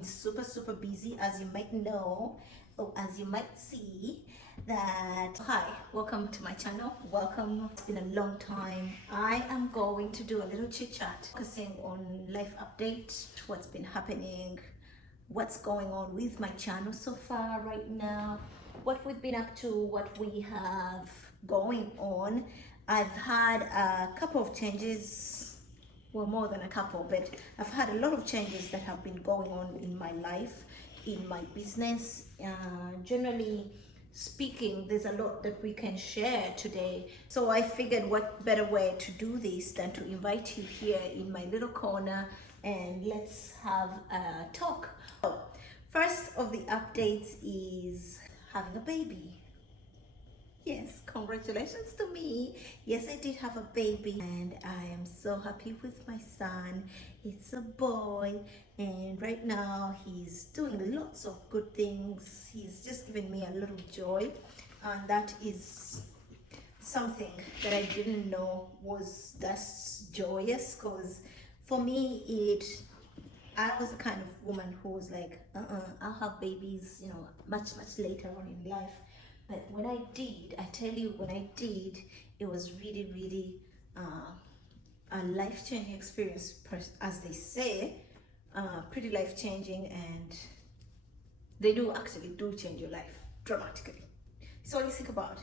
been super busy, as you might know, or as you might see that. Hi, welcome to my channel. Welcome. It's been a long time. I am going to do a little chit chat, focusing on life update, what's been happening, what's going on with my channel so far right now, what we've been up to, what we have going on. I've had a couple of changes, well, more than a couple, but I've had a lot of changes that have been going on in my life, in my business. Generally speaking, there's a lot that we can share today. So I figured what better way to do this than to invite you here in my little corner and let's have a talk. So, first of the updates is having a baby. Yes, congratulations to me. Yes, I did have a baby and I am so happy with my son. It's a boy and right now he's doing lots of good things. He's just given me a little joy, and that is something that I didn't know was that joyous, because for me I was the kind of woman who was like, I'll have babies, much later on in life. But when I did, I tell you, when I did, it was really a life-changing experience, as they say, pretty life-changing, and they do actually change your life dramatically. So all you think about,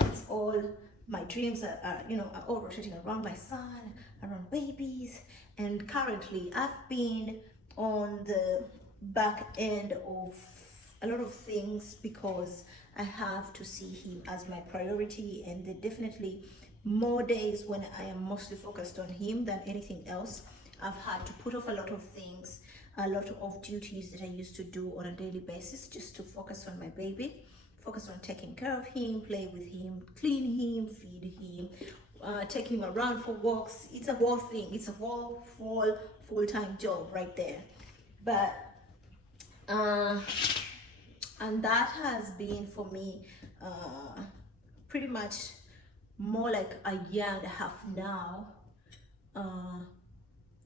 it's all my dreams are all rotating around my son, around babies, and currently I've been on the back end of a lot of things because I have to see him as my priority, and there definitely more days when I am mostly focused on him than anything else. I've had to put off a lot of things, a lot of duties that I used to do on a daily basis just to focus on my baby, focus on taking care of him, play with him, clean him, feed him, take him around for walks. It's a whole thing. It's a whole full-time job right there. But and that has been for me pretty much more like a year and a half now,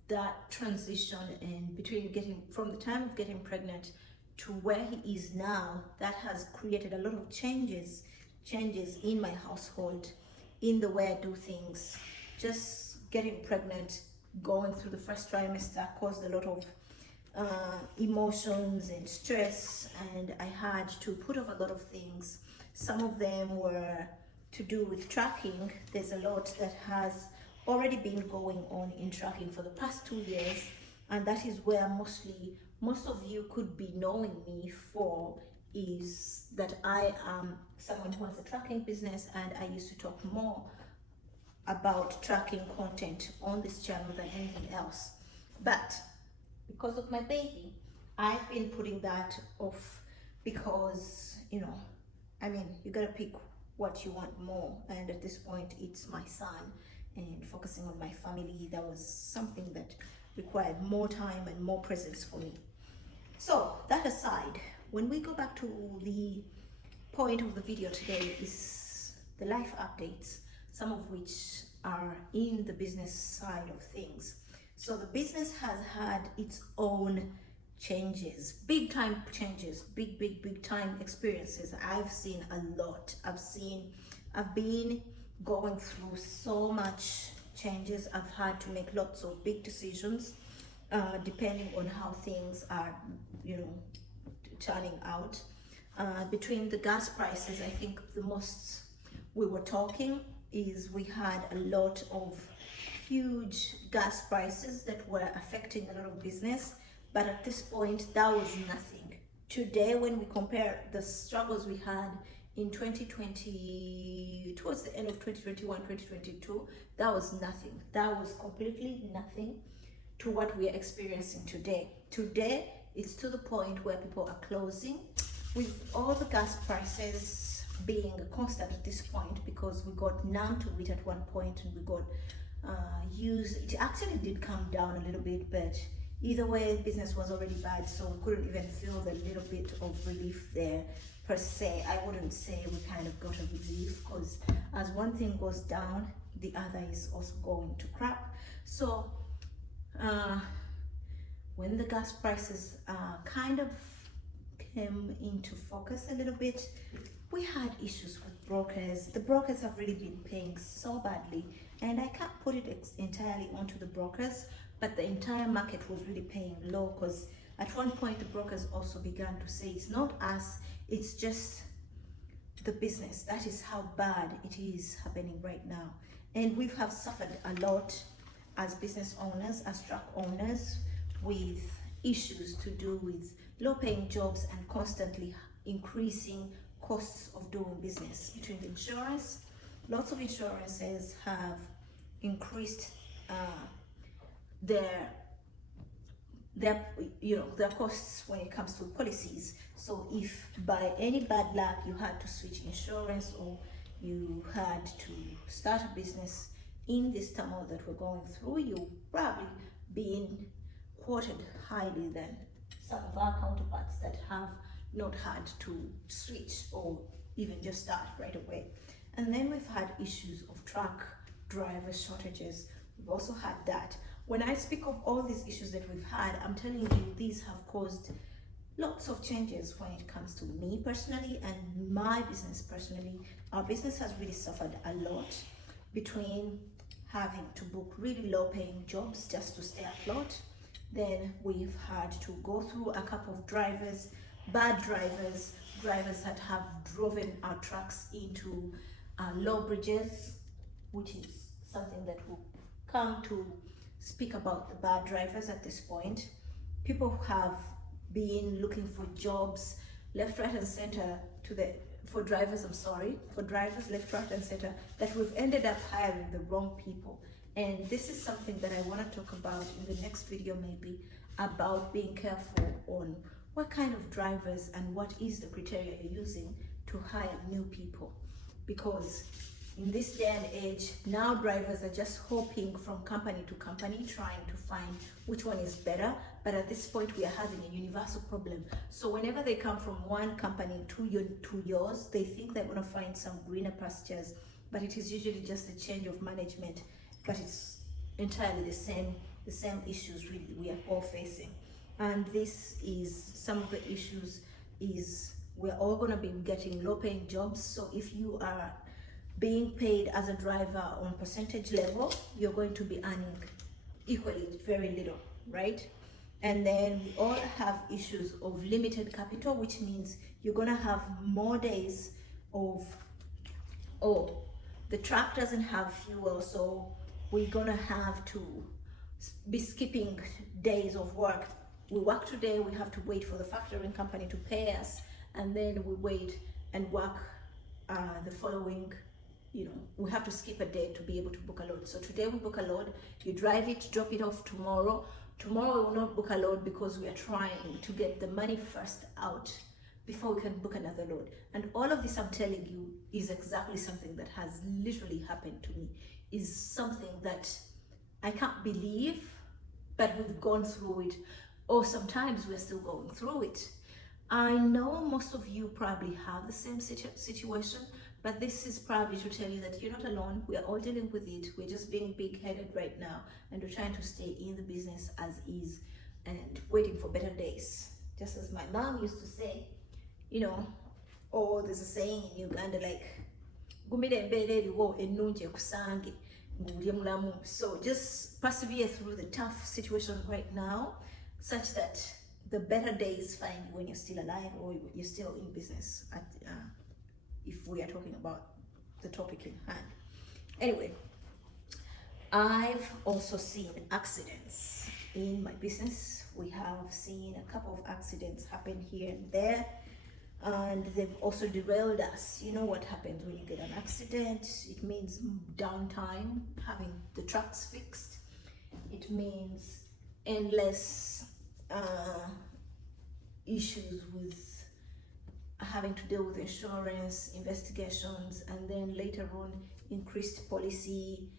that transition, and between getting from the time of getting pregnant to where he is now, that has created a lot of changes in my household, in the way I do things. Just getting pregnant, going through the first trimester caused a lot of emotions and stress, and I had to put off a lot of things. Some of them were to do with tracking. There's a lot that has already been going on in tracking for the past 2 years, and that is where most of you could be knowing me for, is that I am someone who has a tracking business, and I used to talk more about tracking content on this channel than anything else. But because of my baby, I've been putting that off, because you gotta pick what you want more, and at this point it's my son, and focusing on my family, that was something that required more time and more presence for me. So that aside, when we go back to the point of the video today, is the life updates, some of which are in the business side of things. So the business has had its own changes, big time changes, big time experiences. I've seen a lot. I've been going through so much changes. I've had to make lots of big decisions, depending on how things are, turning out. Between the gas prices, I think the most we were talking is we had a lot of huge gas prices that were affecting a lot of business, but at this point that was nothing. Today, when we compare the struggles we had in 2020, towards the end of 2021, 2022, that was nothing. That was completely nothing to what we are experiencing today. Today, it's to the point where people are closing, with all the gas prices being constant at this point, because we got numb to it at one point, and we got used. It actually did come down a little bit, but either way, business was already bad, so we couldn't even feel the little bit of relief there per se. I wouldn't say we kind of got a relief, because as one thing goes down, the other is also going to crap. So when the gas prices kind of came into focus a little bit, we had issues with brokers. The brokers have really been paying so badly, and I can't put it entirely onto the brokers, but the entire market was really paying low, because at one point the brokers also began to say it's not us, it's just the business. That is how bad it is happening right now. And we have suffered a lot as business owners, as truck owners, with issues to do with low paying jobs and constantly increasing costs of doing business. Between the insurance, lots of insurances have increased their their costs when it comes to policies. So if by any bad luck you had to switch insurance, or you had to start a business in this turmoil that we're going through, you probably being quoted highly than some of our counterparts that have not had to switch or even just start right away. And then we've had issues of truck driver shortages. We've also had that. When I speak of all these issues that we've had, I'm telling you, these have caused lots of changes when it comes to me personally and my business personally. Our business has really suffered a lot, between having to book really low paying jobs just to stay afloat. Then we've had to go through a couple of drivers, bad drivers, drivers that have driven our trucks into low bridges, which is something that will come to speak about the bad drivers at this point. People who have been looking for jobs left, right, and center for drivers left, right, and center, that we've ended up hiring the wrong people. And this is something that I want to talk about in the next video, maybe, about being careful on what kind of drivers and what is the criteria you're using to hire new people. Because in this day and age, now drivers are just hopping from company to company, trying to find which one is better. But at this point, we are having a universal problem. So whenever they come from one company to yours, they think they're going to find some greener pastures, but it is usually just a change of management. But it's entirely the same issues really we are all facing. And this is some of the issues. Is we're all going to be getting low paying jobs. So if you are being paid as a driver on percentage level, you're going to be earning equally very little, right? And then we all have issues of limited capital, which means you're going to have more days of, oh, the truck doesn't have fuel, so we're going to have to be skipping days of work. We work today, we have to wait for the factoring company to pay us, and then we wait and work the following, we have to skip a day to be able to book a load. So today we book a load, you drive it, drop it off tomorrow. Tomorrow we will not book a load because we are trying to get the money first out before we can book another load. And all of this, I'm telling you, is exactly something that has literally happened to me. Is something that I can't believe, but we've gone through it, or sometimes we're still going through it. I know most of you probably have the same situation, but this is probably to tell you that you're not alone. We are all dealing with it. We're just being big-headed right now, and we're trying to stay in the business as is and waiting for better days. Just as my mom used to say, or there's a saying in Uganda like, so just persevere through the tough situation right now, such that the better days find you when you're still alive or you're still in business, if we are talking about the topic in hand. Anyway, I've also seen accidents in my business. We have seen a couple of accidents happen here and there, and they've also derailed us. You know what happens when you get an accident? It means downtime, having the trucks fixed. It means endless issues with having to deal with insurance, investigations, and then later on increased policy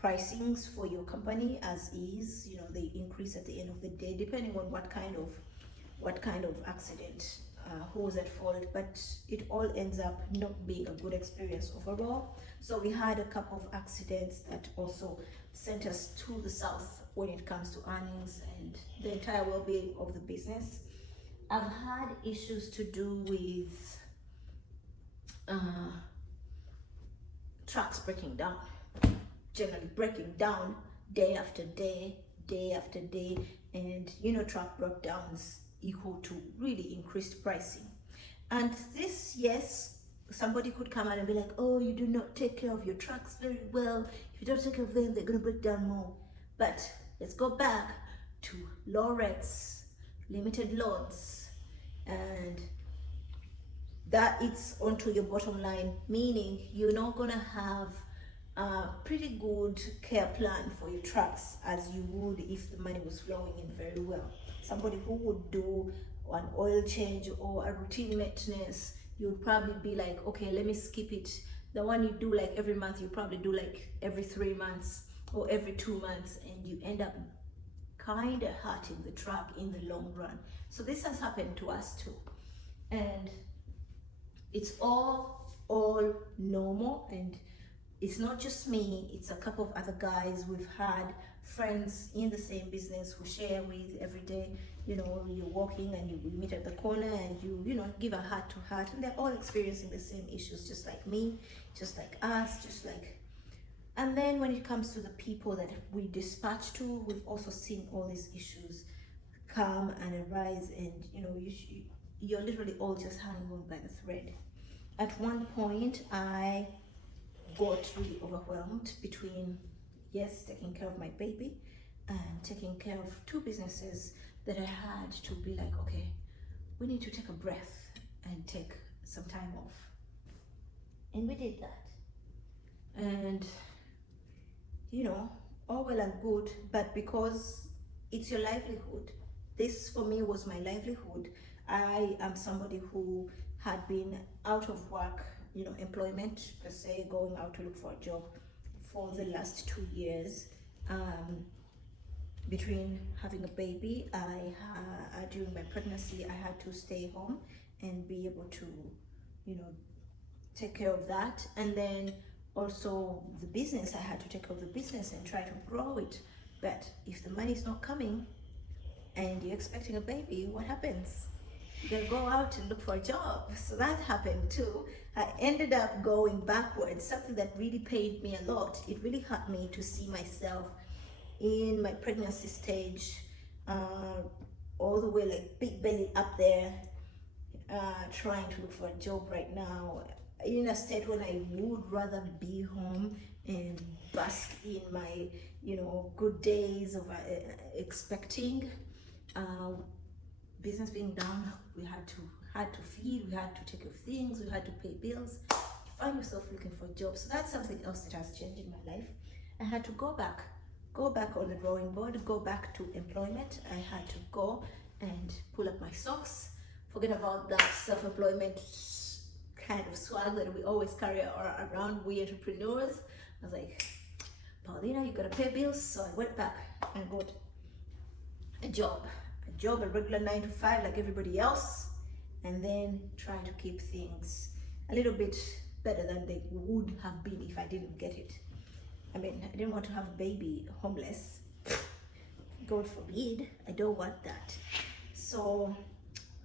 pricings for your company as is. They increase at the end of the day, depending on what kind of accident who was at fault, but it all ends up not being a good experience overall. So we had a couple of accidents that also sent us to the south when it comes to earnings and the entire well-being of the business. I've had issues to do with uh, trucks breaking down, generally breaking down day after day, day after day, and truck breakdowns equal to really increased pricing. And this, yes, somebody could come out and be like, oh, you do not take care of your trucks very well. If you don't take care of them, they're going to break down more. But let's go back to low rates, limited loads, and that it's onto your bottom line, meaning you're not going to have a pretty good care plan for your trucks as you would if the money was flowing in very well. Somebody who would do an oil change or a routine maintenance, you would probably be like, okay, let me skip it. The one you do like every month, you probably do like every 3 months or every 2 months, and you end up kind of hurting the truck in the long run. So this has happened to us too, and it's all normal. And it's not just me, it's a couple of other guys. We've had friends in the same business who share with every day. You're walking and we meet at the corner and you give a heart to heart, and they're all experiencing the same issues, just like me, just like us, just like. And then when it comes to the people that we dispatch to, we've also seen all these issues come and arise, and you're literally all just hanging on by the thread. At one point, I got really overwhelmed between, yes, taking care of my baby and taking care of two businesses, that I had to be like, okay, we need to take a breath and take some time off. And we did that. And, all well and good, but because it's your livelihood, this for me was my livelihood. I am somebody who had been out of work, employment per se, going out to look for a job for the last 2 years. Between having a baby, during my pregnancy, I had to stay home and be able to, take care of that. And then also the business, I had to take care of the business and try to grow it. But if the money is not coming and you're expecting a baby, what happens? You gotta go out and look for a job. So that happened too. I ended up going backwards, something that really pained me a lot. It really hurt me to see myself in my pregnancy stage, all the way like big belly up there, trying to look for a job right now, in a state when I would rather be home and bask in my, good days of expecting. Business being down, we had to feed, we had to take care of things, we had to pay bills. You find yourself looking for a job. So that's something else that has changed in my life. I had to go back on the drawing board, go back to employment. I had to go and pull up my socks, forget about that self-employment kind of swag that we always carry around, we entrepreneurs. I was like, Paulina, you gotta pay bills. So I went back and got a job, a regular 9 to 5 like everybody else, and then try to keep things a little bit better than they would have been if I didn't get it. I mean, I didn't want to have a baby homeless. God forbid, I don't want that. So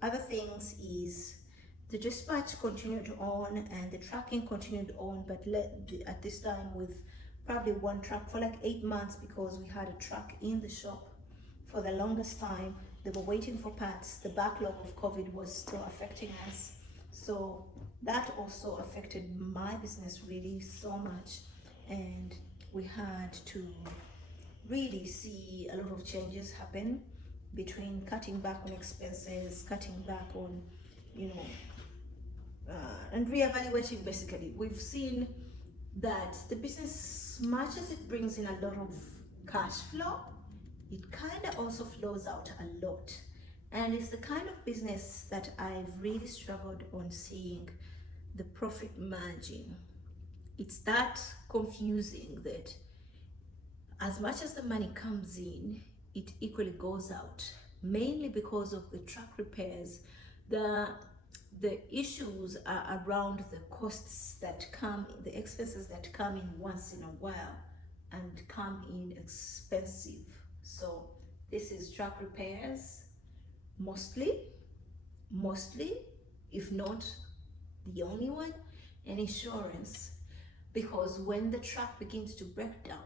other things is the dispatch continued on and the tracking continued on, but at this time with probably one truck for like 8 months, because we had a truck in the shop for the longest time. They were waiting for parts. The backlog of COVID was still affecting us. So that also affected my business really so much. And we had to really see a lot of changes happen between cutting back on expenses, cutting back on, and reevaluating. Basically, we've seen that the business, much as it brings in a lot of cash flow, it kind of also flows out a lot. And it's the kind of business that I've really struggled on seeing the profit margin. It's that confusing that as much as the money comes in, it equally goes out, mainly because of the truck repairs The the issues are around the costs that come, the expenses that come in once in a while and come in expensive. So this is truck repairs mostly, if not the only one, and insurance, because when the truck begins to break down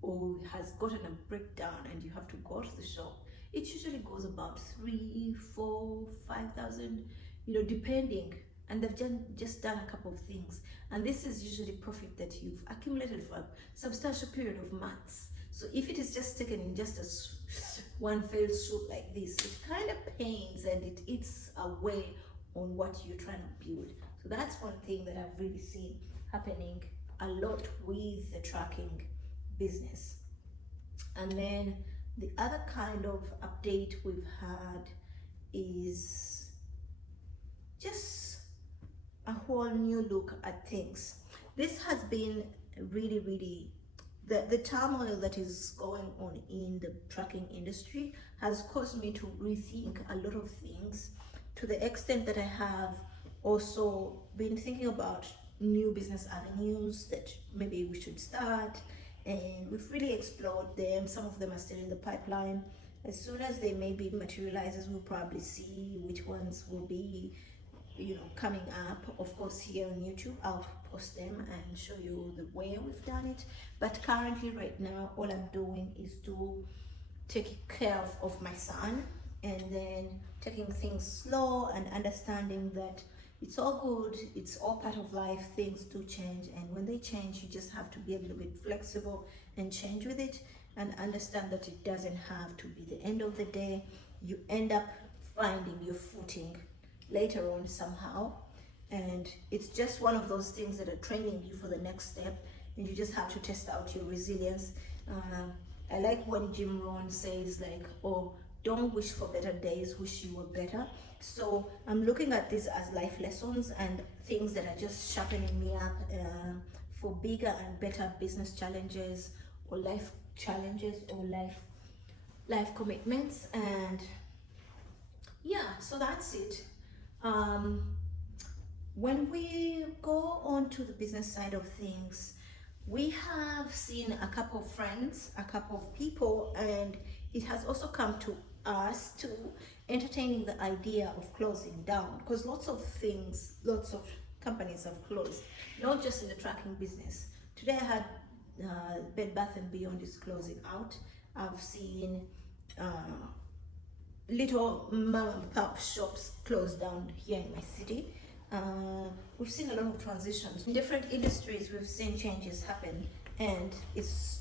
or has gotten a breakdown and you have to go to the shop, it usually goes about 3, 4, 5,000, depending. And they've just done a couple of things, and this is usually profit that you've accumulated for a substantial period of months. So if it is just taken in just one fell swoop like this, it kind of pains and it eats away on what you're trying to build. So that's one thing that I've really seen happening a lot with the tracking business. And then the other kind of update we've had is just a whole new look at things. This has been really the turmoil that is going on in the trucking industry has caused me to rethink a lot of things, to the extent that I have also been thinking about new business avenues that maybe we should start, and we've really explored them. Some of them are still in the pipeline. As soon as they maybe materializes, we'll probably see which ones will be coming up. Of course, here on YouTube I'll post them and show you the way we've done it, but currently right now all I'm doing is to take care of my son, and then taking things slow and understanding that it's all good, it's all part of life. Things do change, and when they change you just have to be a little bit flexible and change with it, and understand that it doesn't have to be the end of the day. You end up finding your footing later on somehow, and it's just one of those things that are training you for the next step, and you just have to test out your resilience. I like when Jim Rohn says, like, oh, don't wish for better days, wish you were better. So I'm looking at this as life lessons and things that are just sharpening me up for bigger and better business challenges or life challenges or life commitments. And yeah, so that's it. When we go on to the business side of things, we have seen a couple of friends, a couple of people, and it has also come to us to entertaining the idea of closing down, because lots of companies have closed, not just in the tracking business. Today I had Bed Bath and Beyond is closing out. I've seen little mom and pop shops closed down here in my city. We've seen a lot of transitions in different industries. We've seen changes happen, and it's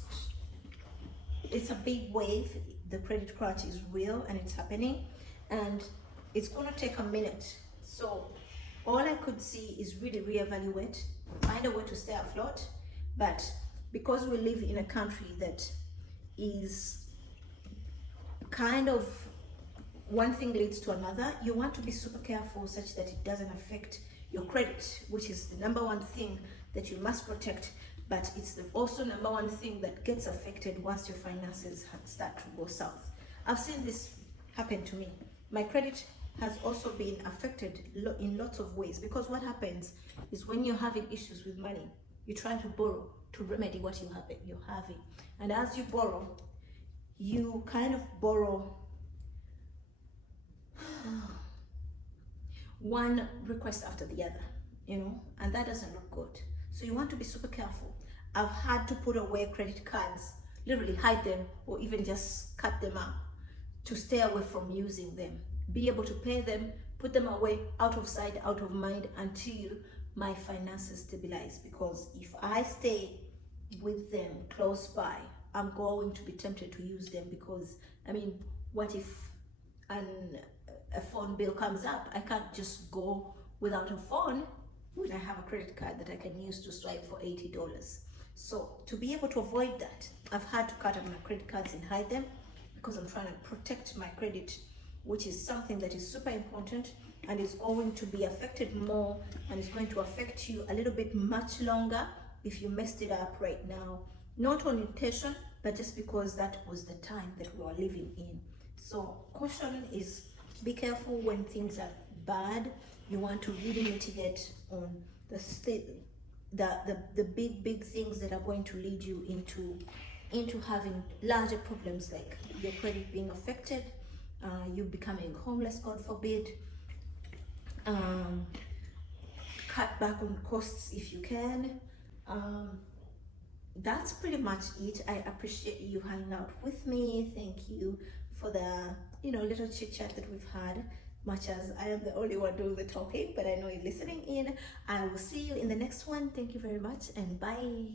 a big wave. The credit crunch is real and it's happening, and it's going to take a minute. So all I could see is really reevaluate, find a way to stay afloat. But because we live in a country that is kind of, one thing leads to another, you want to be super careful such that it doesn't affect your credit, which is the number one thing that you must protect. But it's the also number one thing that gets affected once your finances start to go south. I've seen this happen to me. My credit has also been affected in lots of ways, because what happens is when you're having issues with money, you try to borrow to remedy what you're having. And as you borrow, you kind of borrow one request after the other, and that doesn't look good. So you want to be super careful. I've had to put away credit cards, literally hide them, or even just cut them up to stay away from using them. Be able to pay them, put them away, out of sight, out of mind, until my finances stabilize. Because if I stay with them close by, I'm going to be tempted to use them, because what if a phone bill comes up? I can't just go without a phone when I have a credit card that I can use to swipe for $80. So to be able to avoid that, I've had to cut up my credit cards and hide them, because I'm trying to protect my credit, which is something that is super important and is going to be affected more, and is going to affect you a little bit much longer if you messed it up right now. Not on intention, but just because that was the time that we are living in. So caution is, be careful when things are bad. You want to really mitigate on the state, the big things that are going to lead you into having larger problems, like your credit being affected, you becoming homeless, God forbid. um, Cut back on costs if you can. um, that's pretty much it. I appreciate you hanging out with me. Thank you for the little chit chat that we've had. Much as I am the only one doing the talking, but I know you're listening in. I will see you in the next one. Thank you very much, and bye.